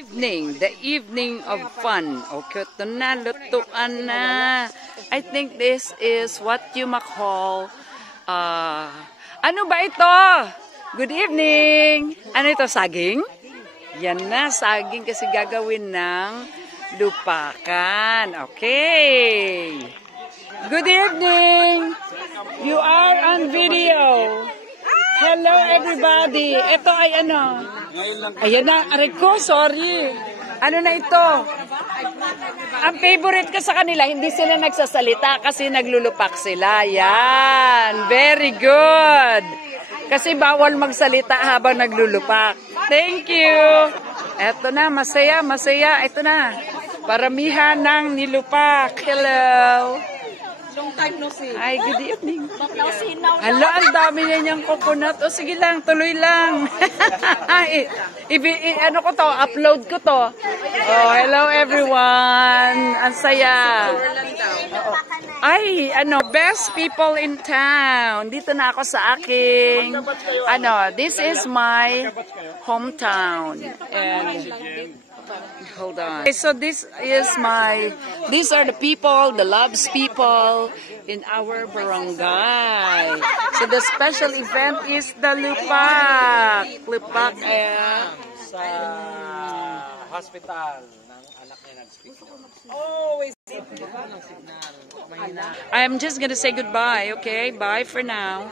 The evening of fun. Okay, ito na, lutuan na. I think this is what you call, ano ba ito? Good evening! Ano ito, saging? Yan na, saging kasi gagawin ng lupakan. Okay! Good evening! You are on video. Hello everybody! Ito ay ano? Ayan na, aray ko, sorry. Ano na ito? Ang favorite ko sa kanila, hindi sila nagsasalita kasi naglulupak sila. Yan, very good. Kasi bawal magsalita habang naglulupak. Thank you. Ito na, masaya, masaya. Ito na, paramihan ng nilupak. Hello. Long time no see. Ay, good evening. Hala, ang dami na niyang coconut. O, sige lang, tuloy lang. Ano ko to, upload ko to. Oh, hello everyone. Ang saya. Ay, ano, best people in town. Dito na ako sa aking, this is my hometown. And hold on. Okay, so these are the people, the loves people in our barangay. So the special event is the lupak. Lupak sa hospital ng anak niya nag-speak. I'm just gonna say goodbye, okay? Bye for now.